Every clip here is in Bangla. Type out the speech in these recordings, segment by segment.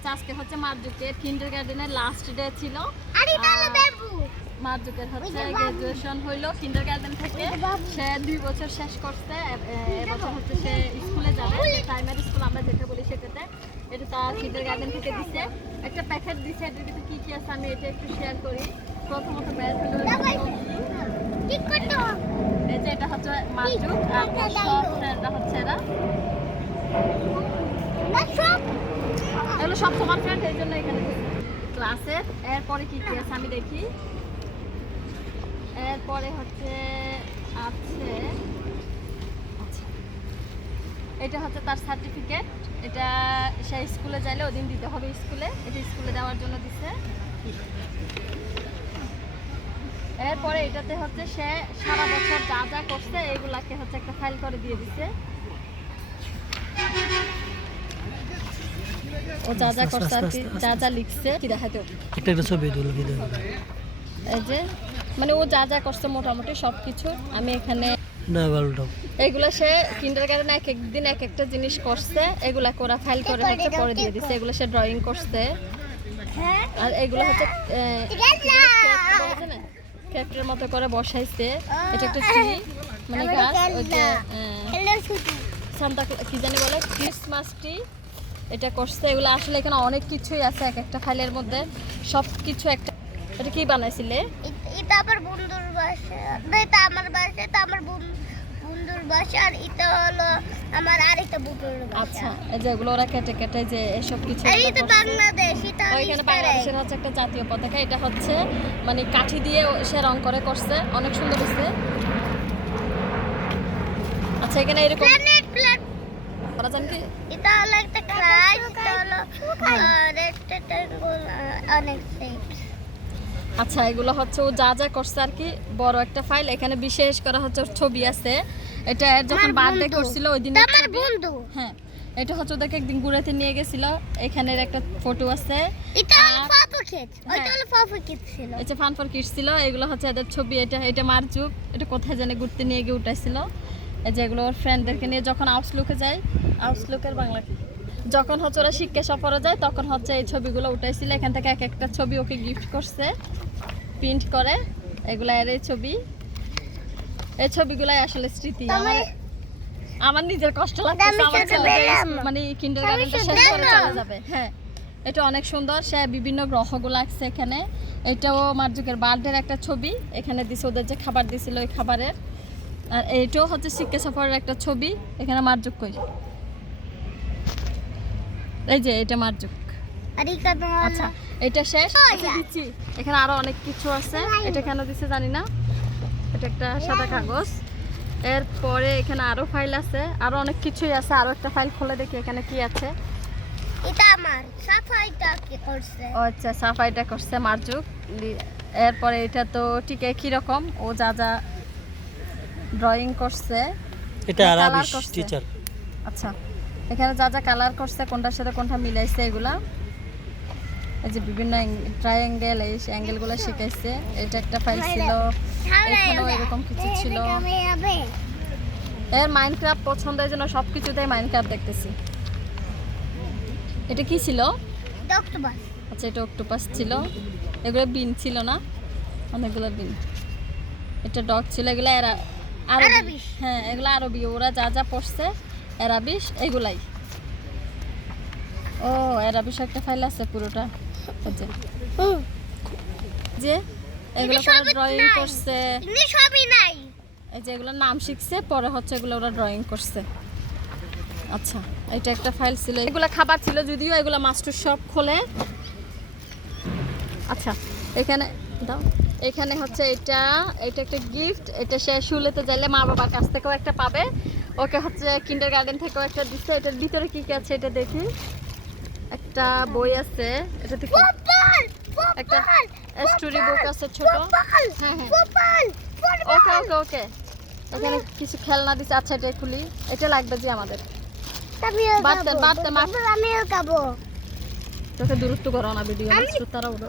আচ্ছা আজকে হচ্ছে মার্জুকের কিন্ডার গার্ডেনের লাস্ট ডে ছিল। এটা মার্জুকের হচ্ছে গ্রাজুয়েশন হইল কিন্ডার গার্ডেন থেকে। সে দুই বছর শেষ করছে এ- এবছর হচ্ছে সে স্কুলে যাবে। প্রাইমারি স্কুল আমরা যেটা বলি সেটাতে। এটা তার কিন্ডার গার্ডেন থেকে দিছে। একটা প্যাকেট দিছে এটার ভিতরে কি কি আছে আমি এটা একটু শেয়ার করি। প্রথমত ব্যাগ হলো। এই যে এটা হচ্ছে মার্জুক আর সব ফ্রেন্ডরা হচ্ছে এরা। সব তোমার ফ্রেন্ড এই জন্য এখানে ক্লাসের এরপরে কি কি আছে আমি দেখি। এরপরে হচ্ছে আছে আচ্ছা। এটা হচ্ছে তার সার্টিফিকেট এটা সে স্কুলে যাইলে ওদিন দিতে হবে স্কুলে। এটা স্কুলে দেওয়ার জন্য দিছে। এরপরে এটাতে হচ্ছে সে সারা বছর যা যা করছে এগুলাকে হচ্ছে একটা ফাইল করে দিয়ে দিছে। ও যা যা করছে আর কি যা যা লিখছে কি দেখাতে হবে? একটা একটা ছবি তুলে ভিডিও এই যে মানে ও যা যা করছে মোটামুটি সব কিছু আমি এখানে এগুলা সে কিন্ডার গার্ডেনে এক একদিন এক একটা জিনিস করছে এগুলা কোরা ফাইল করে হচ্ছে পরে দিয়ে দিছে এগুলো সে ড্রয়িং করছে। হ্যাঁ? আর এগুলো হচ্ছে গেলা। মতো করে বসাইছে। এটা একটা ট্রি মানে গাছ ওই যে সান্তা কি জানি বলে? ক্রিসমাস ট্রি এটা করছে এগুলো আসলে এখানে অনেক কিছুই আছে এক একটা ফাইলের মধ্যে। সব কিছু একটা এটা কি বানাইছিলে? এটা আমার বন্ধুর বাসা। না, এটা আমার বাসা এটা আমার বন্ধুর বাসা আর এটা হলো আমার আরেকটা বন্ধুর বাসা। আচ্ছা এই যে এগুলো ওরা কেটে কেটে যে এসব কিছু এটা বাংলাদেশ এটা এখানে বাংলাদেশের হচ্ছে একটা জাতীয় পতাকা এটা হচ্ছে মানে কাঠি দিয়ে সে রং করে করছে অনেক সুন্দর হয়েছে আচ্ছা এখানে এরকম প্ল্যানেট প্ল্যানেট করা জান কি এটা হলো একটা ক্রাশ এটা হলো অনেক আচ্ছা এগুলো হচ্ছে ও যা যা করছে আর কি বড় একটা ফাইল এখানে বিশেষ করা হচ্ছে ছবি আছে। এটা যখন বার্থডে করছিল ওই দিন আমার বন্ধু। হ্যাঁ এটা হচ্ছে ওদেরকে একদিন ঘুরাতে নিয়ে গেছিল। এখানের একটা ফটো আছে। এটা হলো হ্যাঁ। হলো পাপা কিড ছিল। এই ফান ফর কিডস ছিল এগুলো হচ্ছে এদের ছবি। এটা এটা এটা কোথায় জানে ঘুরতে নিয়ে গিয়ে উঠাইছিল। এই যে এগুলো ওর ফ্রেন্ডদেরকে নিয়ে যখন আউটলুকে যায় আউটলুকের বাংলা। কি? যখন হচ্ছে ওরা শিক্ষা সফরে যায় তখন হচ্ছে এই ছবিগুলো উঠাইছিল। এখান থেকে এক একটা ছবি ওকে গিফট করছে প্রিন্ট করে। এগুলা এর এই ছবি। এই ছবিগুলাই আসলে স্মৃতি। আমার আমার নিজের কষ্ট লাগছে আমার ছেলে মানে কিন্ডার আমি গার্ডেনটা শুধু শেষ করে চলে যাবে। হ্যাঁ এটা অনেক সুন্দর। সে বিভিন্ন গ্রহগুলো আছে এখানে। এটাও মার্জুকের বার্থডের একটা ছবি। এখানে দিছে ওদের যে খাবার দিছিল ওই খাবারের। আর এইটাও হচ্ছে শিক্ষা সফরের একটা ছবি। এখানে মার্জুক কই? এই যে এটা মার্জুক। আচ্ছা এটা শেষ? Oh, আচ্ছা, দিচ্ছি। এখানে আরও অনেক কিছু আছে। এটা কেন দিছে জানি না। এটা একটা সাদা কাগজ। এরপরে এখানে আরও ফাইল আছে। আরও অনেক কিছুই আছে। আরও একটা ফাইল খুলে দেখি এখানে কি আছে। এটা আমার। সাফাইটা কি করছে? ও আচ্ছা সাফাইটা করছে মার্জুক। এরপরে এটা তো টিকে কীরকম ও যা যা ড্রয়িং করছে। এটা Colour টিচার আচ্ছা। এখানে যা যা কালার করছে কোনটার সাথে কোনটা মিলাইছে এগুলা। এই যে বিভিন্ন ট্রায়াঙ্গেল এই অ্যাঙ্গেলগুলো শিখাইছে। এটা একটা ফাইল ছিল। এখানেও এরকম কিছু ছিল। এর মাইনক্রাফট পছন্দ এই জন্য সব কিছুতেই মাইনক্রাফট দেখতেছি। এটা কি ছিল? আচ্ছা এটা অক্টোপাস ছিল। এগুলো বিন ছিল না? অনেকগুলো বিন। এটা ডগ ছিল। এগুলো এরা আরবি। হ্যাঁ এগুলো আরবি। ওরা যা যা পড়ছে এরাবিশ এগুলাই। ও এরাবিশ একটা ফাইল আছে পুরোটা। যে। এগুলো সবই ড্রয়িং করছে। ইংলিশ সবই নাই। এই যে এগুলো নাম শিখছে পরে হচ্ছে এগুলো ওরা ড্রয়িং করছে। আচ্ছা এটা একটা ফাইল ছিল। এগুলো খাবার ছিল যদিও এগুলো মাস্টার সব খোলে। আচ্ছা এখানে দাও। এখানে হচ্ছে এটা এটা একটা গিফট এটা সে শুলেতে যাইলে মা বাবার কাছ থেকেও একটা পাবে। ওকে হচ্ছে কিন্ডার গার্ডেন থেকেও একটা দিচ্ছে এটার ভিতরে কি কি আছে এটা দেখি। একটা বই আছে। এটা দেখি। একটা স্টোরি বুক আছে ছোট। হ্যাঁ হ্যাঁ। ওকে ওকে ওকে। এখানে কিছু খেলনা দিচ্ছে আচ্ছা এটা খুলি। এটা লাগবে যে আমাদের। বাড়তে বাড়তে মার আমিও খাব। তোকে দূরত্ব করো না ভিডিও শ্রোতারা উঠো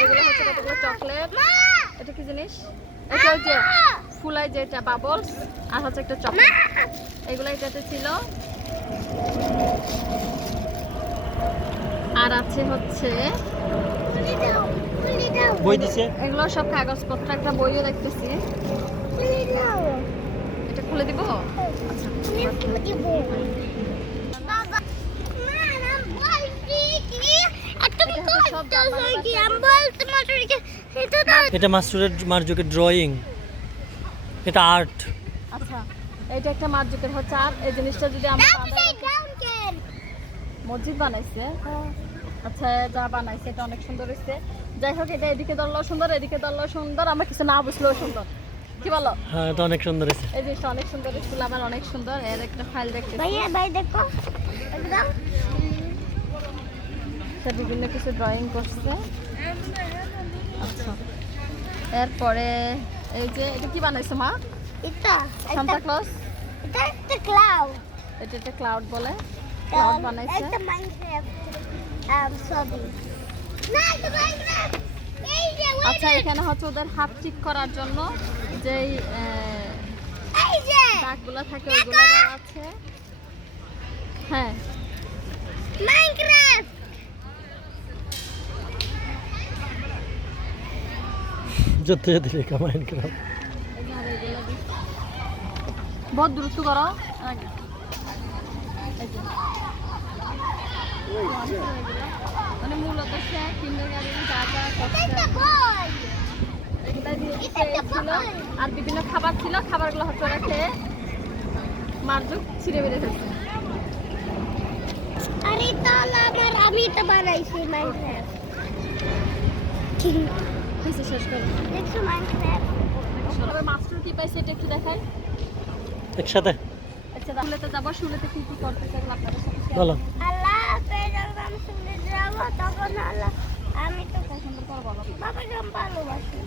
এগুলো হচ্ছে কতগুলো? চকলেট। এটা কি জিনিস? এটা ওই ফুলাই যে এটা বাবলস আর হচ্ছে একটা চকলেট। এগুলো এটাতে ছিল। আর আছে হচ্ছে বই দিছে? এগুলো সব কাগজপত্র একটা বইও দেখতেছি। খুলে এটা খুলে দিব? আচ্ছা খুলে দিব বাবা মা না বলছি কি একটা এটা হচ্ছে সব কত বাবার সরকি বাসায় আমি বলতে মাত্রকে এটা এটা মার্জুকের ড্রয়িং এটা আর্ট আচ্ছা এইটা একটা মার্জুকের হচ্ছে আর এই জিনিসটা যদি আমরা মসজিদ বানাইছে। আচ্ছা যা বানাইছে এটা অনেক সুন্দর হয়েছে যাই হোক এটা এদিকে ধরলেও সুন্দর এদিকে ধরলেও সুন্দর। আমার কিছু না বুঝলেও সুন্দর। কি বলো? হ্যাঁ এটা অনেক সুন্দর হয়েছে এই জিনিসটা অনেক সুন্দর স্কুল আমার অনেক সুন্দর। এর একটা ফাইল দেখতে ভাইয়া ভাই দেখো। একদম। সে বিভিন্ন কিছু ড্রয়িং করছে। আচ্ছা। এরপরে এই যে এটা কি বানাইছো মা? এটা সান্তা এটা ক্লজ এটা একটা ক্লাউড এটা একটা ক্লাউড বলে। ক্লাউড বানাইছে। মাইনক্রাফট um না এটা মাইনক্রাফট আচ্ছা এখানে হচ্ছে ওদের হাত ঠিক করার জন্য যেই দাগগুলো থাকে দেওয়া আছে। হ্যাঁ। মাইনক্রাফট যত যদি লেখা দিচ্ছে। বহুত দ্রুত করো। মানে মূলত সে কিন্ডার গার্ডেন যা যা ছিল। আর বিভিন্ন খাবার ছিল খাবারগুলো হচ্ছে ওরা খেয়ে মারজুক ছিঁড়ে বেড়ে ফেলছে। আরে তাহলে আমার আমি এটা বানাইছি মাইনক্রাফট। হয়েছে শেষ করে। মাস্টার কি পাইছে এটা একটু দেখাই। একসাথে? আচ্ছা তাহলে তো যাব শুরুতে কি কি করতে চাই আপনাদের সাথে বলো। আল্লাহ হাফেজ যখন আমি শুনে যাব তখন আল্লাহ আমি তো পছন্দ করব বাবা ভালোবাসি।